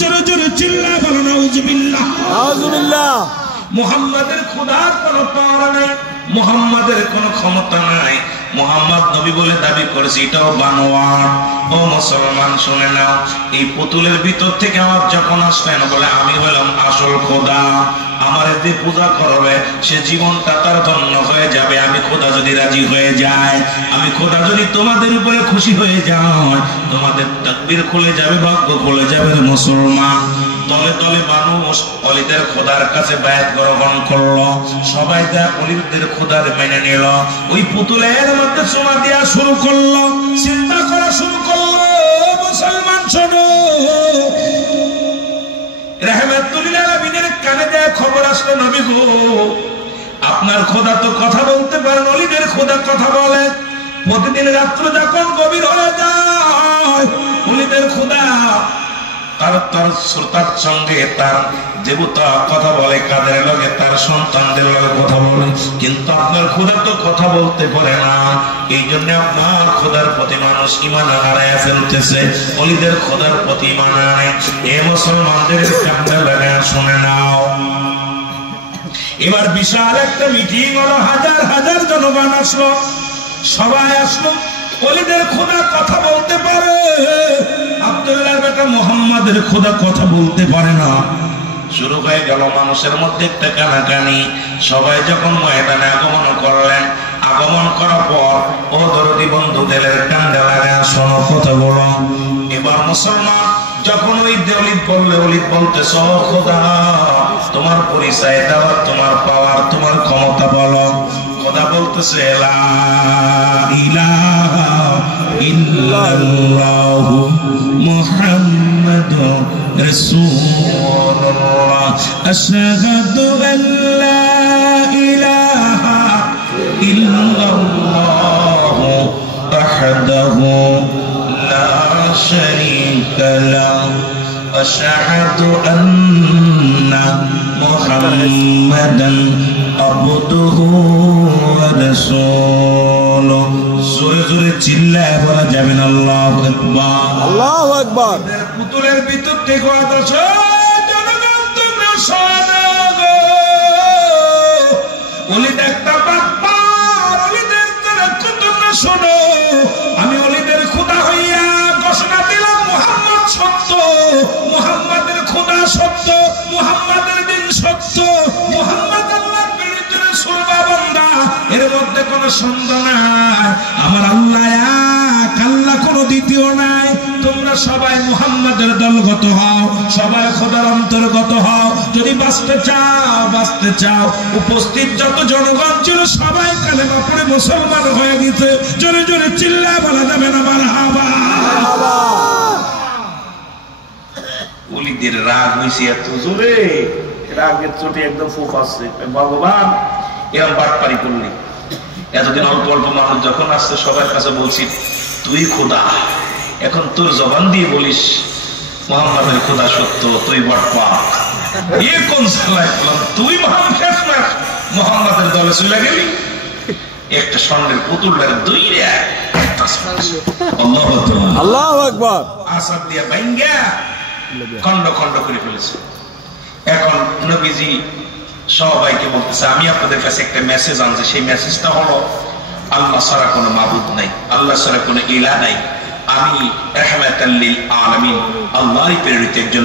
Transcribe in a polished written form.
জোরে জোরে চিল্লায় বলো নাউজুবিল্লাহ। নাউজুবিল্লাহ। মুহাম্মাদের খোদার কোনো পাওয়ার নাই, মুহাম্মাদের কোনো ক্ষমতা নাই। মুহাম্মদ নবী বলে দাবি করেছে, এটাও বানোয়াট। ও মুসলমান শুনে নাও, এই পুতুলের ভিতর থেকে আওয়াজ যখন আসবেন বলে আমি হলাম আসল খোদা, আমার যে পূজা করবে সে জীবনটা তার ধন্য হয়ে যাবে। আমি খোদা যদি রাজি হয়ে যায়, আমি খোদা যদি তোমাদের উপরে খুশি হয়ে যায়, তোমাদের তাকবীর খুলে যাবে, ভাগ্য খুলে যাবে। মুসলমান দলে দলে মানুষ অলিদের খোদার কাছে বায়াত গ্রহণ করলো, সবাই যা অলিদের খোদার মেনে নিল। ওই পুতুলের মধ্যে চুমা দেওয়া শুরু করলো, চিন্তা করা শুরু করলো। মুসলমান শোনো, রাহমাতুল্লিল আলামিনের কানে দেয়া খবর আসলো, নবী গো আপনার খোদা তো কথা বলতে পারেন, অলিদের খোদা কথা বলে। প্রতিদিন রাত্র যখন গভীর হয়ে যায়, অলিদের খোদা তার শ্রোতার সঙ্গে তার দেবতা কথা বলে, কাদের লগে তার সন্তানদের লগে কথা বলে, কিন্তু আপনার খোদা তো কথা বলতে পারে না। এই জন্য আপনার খোদার প্রতি মানুষ ঈমান হারায় ফেলতেছে, অলিদের খোদার প্রতি ঈমান আনে। এ মুসলমানদের কান্দা লাগা শুনে নাও। এবার বিশাল একটা মিটিং হলো, হাজার হাজার জনগণ আসলো, সবাই আসলো। অলিদের খোদা কথা বলতে পারে, আব্দুল্লাহর বেটা মুহাম্মাদের খোদা কথা বলতে পারে না। শুরু হয়ে গেল মানুষের মধ্যে একটা কানাকানি। সবাই যখন ময়দানে আগমন করলেন, আগমন করার পর ও দরদি বন্ধুদের কান্দা লাগা শোনো কথা বলো। এবার মুসলমান যখন ওই অলিদ বললে, অলিদ বলতেছ খোদা তোমার পরিচয় দাও, তোমার পাওয়ার, তোমার ক্ষমতা বলো। খোদা বলতেছে লা ইলাহা ইল্লাল্লাহু মুহাম্মাদুর রাসূলুল্লাহ আশহাদু আল্লা ইলাহা ইল্লাল্লাহু ওয়াহদাহু লা শারীকা লাহু আশহাদু আন্না মুহাম্মাদান আবদুহু ওয়া রাসূলুহু। জোরে জোরে চিল্লায় বলা যাবে না আল্লাহু আকবার। আল্লাহু আকবার। পুতুলের ভিতর থেকে আদর্শ জনগণ তোমরা শোনো গো, অলিদ একটা বাপ্পা, অলিদের তোমরা শোনো। আমি অলিদের খোদা হইয়া ঘোষণা দিলাম মুহাম্মদ সত্য, মুহাম্মাদের খোদা সত্য, মুহাম্মাদের দিন সত্য, মুহাম্মদ আল্লাহর প্রেরিত রাসূল বান্দা, এর মধ্যে কোনো সন্দেহ নাই। আমার আল্লাহ এক, আল্লাহ কোনো দ্বিতীয় নাই। তোমরা সবাই মুহাম্মাদের দলগত হও, সবাই খোদার অন্তর্গত হও। যদি বাঁচতে চাও, বাঁচতে চাও। উপস্থিত যত জনগণ ছিল সবাই কালেমা পড়ে মুসলমান হয়ে গেছে। জোরে জোরে চিল্লায় বলা যাবে না মারহাবা। ওলিদের রাগ হইছে এত জোরে, রাগের চোটে একদম ফুফ আসছে। ভগবান এরকম বাটপারি করলি। এতদিন অল্প অল্প মানুষ যখন আসছে সবার কাছে বলছি তুই খোদা, এখন তোর জবান দিয়ে বলিস মুহাম্মাদের খোদা সত্য, তুই বাটপার। এ কোন সালায় বললাম তুই মুহাম্মাদের দলে চলে গেলি। একটা স্বর্ণের পুতুলের দুই রে আল্লাহু আকবার আসাদ দিয়া ভাঙ্গা খন্ড খন্ড করে ফেলেছে। এখন নবীজি সবাইকে বলতেছে আমি আপনাদের কাছে একটা মেসেজ আনছি, সেই মেসেজটা হলো আল্লাহ ছাড়া কোনো মাবুদ নাই, আল্লাহ ছাড়া কোনো ইলাহ নাই। আমি রাহমাতাল লিল আলামিন, আল্লাহরই প্রেরিত একজন